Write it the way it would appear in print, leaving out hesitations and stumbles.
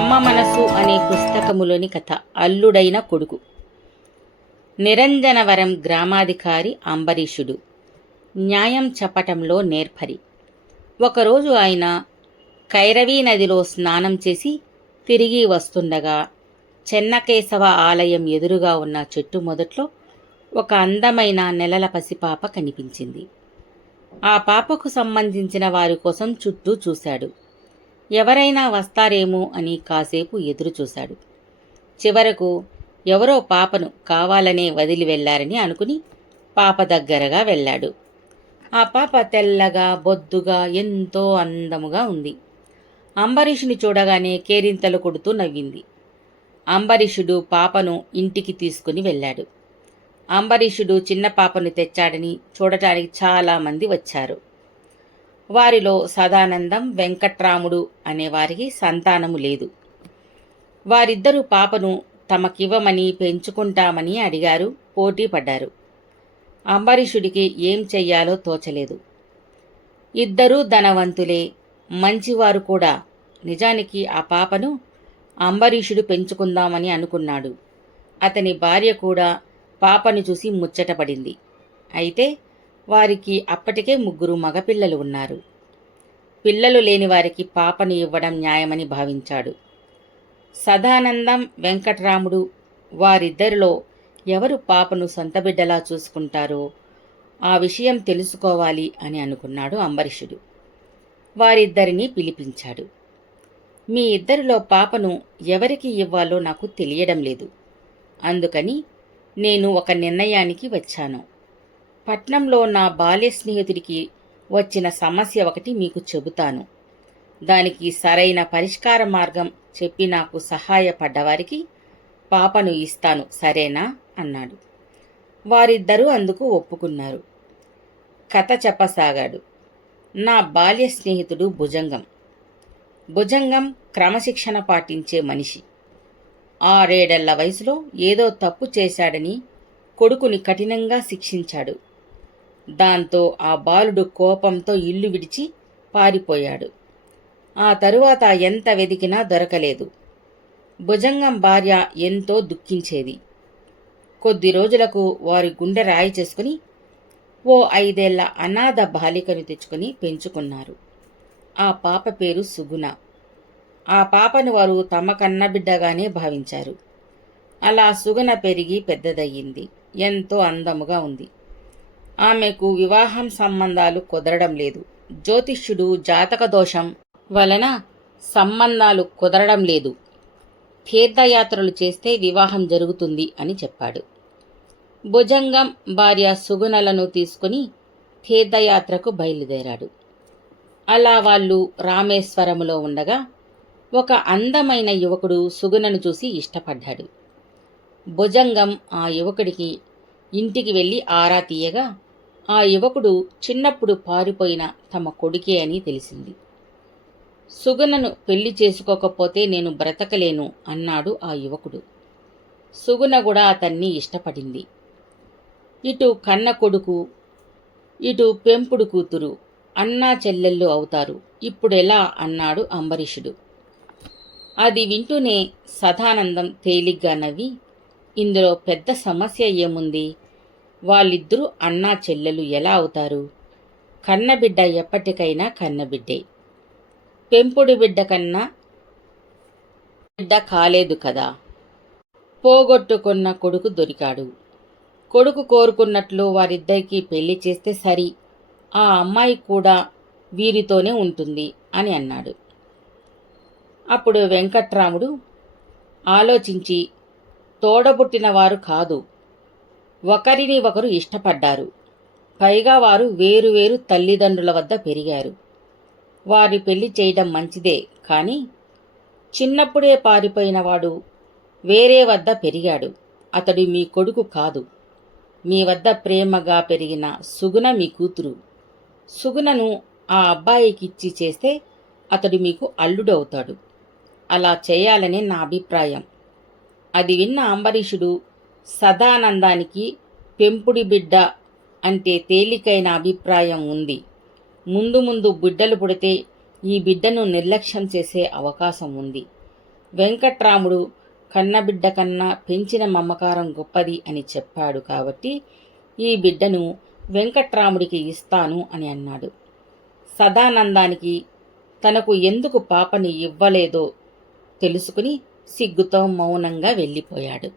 అమ్మ మనసు అనే పుస్తకములోని కథ. అల్లుడైన కొడుకు. నిరంజనవరం గ్రామాధికారి అంబరీషుడు న్యాయం చెప్పటంలో నేర్పరి. ఒకరోజు ఆయన కైరవీ నదిలో స్నానం చేసి తిరిగి వస్తుండగా చెన్నకేశవ ఆలయం ఎదురుగా ఉన్న చెట్టు మొదట్లో ఒక అందమైన నెలల పసిపాప కనిపించింది. ఆ పాపకు సంబంధించిన వారి కోసం చుట్టూ చూశాడు. ఎవరైనా వస్తారేమో అని కాసేపు ఎదురుచూశాడు. చివరకు ఎవరో పాపను కావాలనే వదిలి వెళ్లారని అనుకుని పాప దగ్గరగా వెళ్ళాడు. ఆ పాప తెల్లగా బొద్దుగా ఎంతో అందముగా ఉంది. అంబరీషుని చూడగానే కేరింతలు కొడుతూ నవ్వింది. అంబరీషుడు పాపను ఇంటికి తీసుకుని వెళ్ళాడు. అంబరీషుడు చిన్న పాపను తెచ్చాడని చూడటానికి చాలామంది వచ్చారు. వారిలో సదానందం, వెంకట్రాముడు అనేవారికి సంతానము లేదు. వారిద్దరూ పాపను తమకివ్వమని పెంచుకుంటామని అడిగారు, పోటీ పడ్డారు. అంబరీషుడికి ఏం చెయ్యాలో తోచలేదు. ఇద్దరూ ధనవంతులే, మంచివారు కూడా. నిజానికి ఆ పాపను అంబరీషుడు పెంచుకుందామని అనుకున్నాడు. అతని భార్య కూడా పాపను చూసి ముచ్చటపడింది. అయితే వారికి అప్పటికే 3 మగపిల్లలు ఉన్నారు. పిల్లలు లేని వారికి పాపను ఇవ్వడం న్యాయమని భావించాడు. సదానందం, వెంకట్రాముడు వారిద్దరిలో ఎవరు పాపను సొంత బిడ్డలా చూసుకుంటారో ఆ విషయం తెలుసుకోవాలి అని అనుకున్నాడు అంబరీషుడు. వారిద్దరినీ పిలిపించాడు. మీ ఇద్దరిలో పాపను ఎవరికి ఇవ్వాలో నాకు తెలియడం లేదు. అందుకని నేను ఒక నిర్ణయానికి వచ్చాను. పట్నంలో నా బాల్య స్నేహితుడికి వచ్చిన సమస్య ఒకటి మీకు చెబుతాను. దానికి సరైన పరిష్కార మార్గం చెప్పి నాకు సహాయపడ్డవారికి పాపను ఇస్తాను, సరేనా అన్నాడు. వారిద్దరూ అందుకు ఒప్పుకున్నారు. కథ చెప్పసాగాడు. నా బాల్య స్నేహితుడు భుజంగం. భుజంగం క్రమశిక్షణ పాటించే మనిషి. 6 ఏళ్ల వయసులో ఏదో తప్పు చేశాడని కొడుకుని కఠినంగా శిక్షించాడు. దాంతో ఆ బాలుడు కోపంతో ఇల్లు విడిచి పారిపోయాడు. ఆ తరువాత ఎంత వెదికినా దొరకలేదు. భుజంగం భార్య ఎంతో దుఃఖించేది. కొద్ది రోజులకు వారి గుండె రాయి చేసుకుని ఓ 5 ఏళ్ల అనాథ బాలికను తెచ్చుకుని పెంచుకున్నారు. ఆ పాప పేరు సుగుణ. ఆ పాపను వారు తమ కన్నబిడ్డగానే భావించారు. అలా సుగుణ పెరిగి పెద్దదయ్యింది. ఎంతో అందముగా ఉంది. ఆమెకు వివాహం సంబంధాలు కుదరడం లేదు. జ్యోతిష్యుడు జాతక దోషం వలన సంబంధాలు కుదరడం లేదు, తీర్థయాత్రలు చేస్తే వివాహం జరుగుతుంది అని చెప్పాడు. భుజంగం భార్య సుగుణలను తీసుకుని తీర్థయాత్రకు బయలుదేరాడు. అలా వాళ్ళు రామేశ్వరములో ఉండగా ఒక అందమైన యువకుడు సుగుణను చూసి ఇష్టపడ్డాడు. భుజంగం ఆ యువకుడికి ఇంటికి వెళ్ళి ఆరా తీయగా ఆ యువకుడు చిన్నప్పుడు పారిపోయిన తమ కొడుకే అని తెలిసింది. సుగుణను పెళ్లి చేసుకోకపోతే నేను బ్రతకలేను అన్నాడు ఆ యువకుడు. సుగుణ కూడా అతన్ని ఇష్టపడింది. ఇటు కన్న కొడుకు, ఇటు పెంపుడు కూతురు అన్నా చెల్లెళ్ళు అవుతారు. ఇప్పుడెలా అన్నాడు అంబరీషుడు. అది వింటూనే సదానందం తేలిగ్గా నవ్వి, ఇందులో పెద్ద సమస్య ఏముంది? వాళ్ళిద్దరూ అన్నా చెల్లెలు ఎలా అవుతారు? కన్నబిడ్డ ఎప్పటికైనా కన్నబిడ్డే. పెంపుడు బిడ్డ కన్నా బిడ్డ కాలేదు కదా. పోగొట్టుకున్న కొడుకు దొరికాడు. కొడుకు కోరుకున్నట్లు వారిద్దరికీ పెళ్లి చేస్తే సరి, ఆ అమ్మాయి కూడా వీరితోనే ఉంటుంది అని అన్నాడు. అప్పుడు వెంకట్రాముడు ఆలోచించి, తోడబుట్టిన వారు కాదు, ఒకరిని ఒకరు ఇష్టపడ్డారు. పైగా వారు వేరువేరు తల్లిదండ్రుల వద్ద పెరిగారు. వారి పెళ్లి చేయడం మంచిదే, కానీ చిన్నప్పుడే పారిపోయినవాడు వేరే వద్ద పెరిగాడు. అతడు మీ కొడుకు కాదు. మీ వద్ద ప్రేమగా పెరిగిన సుగుణ మీ కూతురు. సుగుణను ఆ అబ్బాయికిచ్చి చేస్తే అతడు మీకు అల్లుడు అవుతాడు. అలా చేయాలనే నా అభిప్రాయం. అది విన్న అంబరీషుడు సదానందానికి పెంపుడి బిడ్డ అంటే తేలికైన అభిప్రాయం ఉంది. ముందు ముందు బిడ్డలు పుడితే ఈ బిడ్డను నిర్లక్ష్యం చేసే అవకాశం ఉంది. వెంకట్రాముడు కన్నబిడ్డ కన్నా పెంచిన మమకారం గొప్పది అని చెప్పాడు కాబట్టి ఈ బిడ్డను వెంకట్రాముడికి ఇస్తాను అని అన్నాడు. సదానందానికి తనకు ఎందుకు పాపని ఇవ్వలేదో తెలుసుకుని సిగ్గుతో మౌనంగా వెళ్ళిపోయాడు.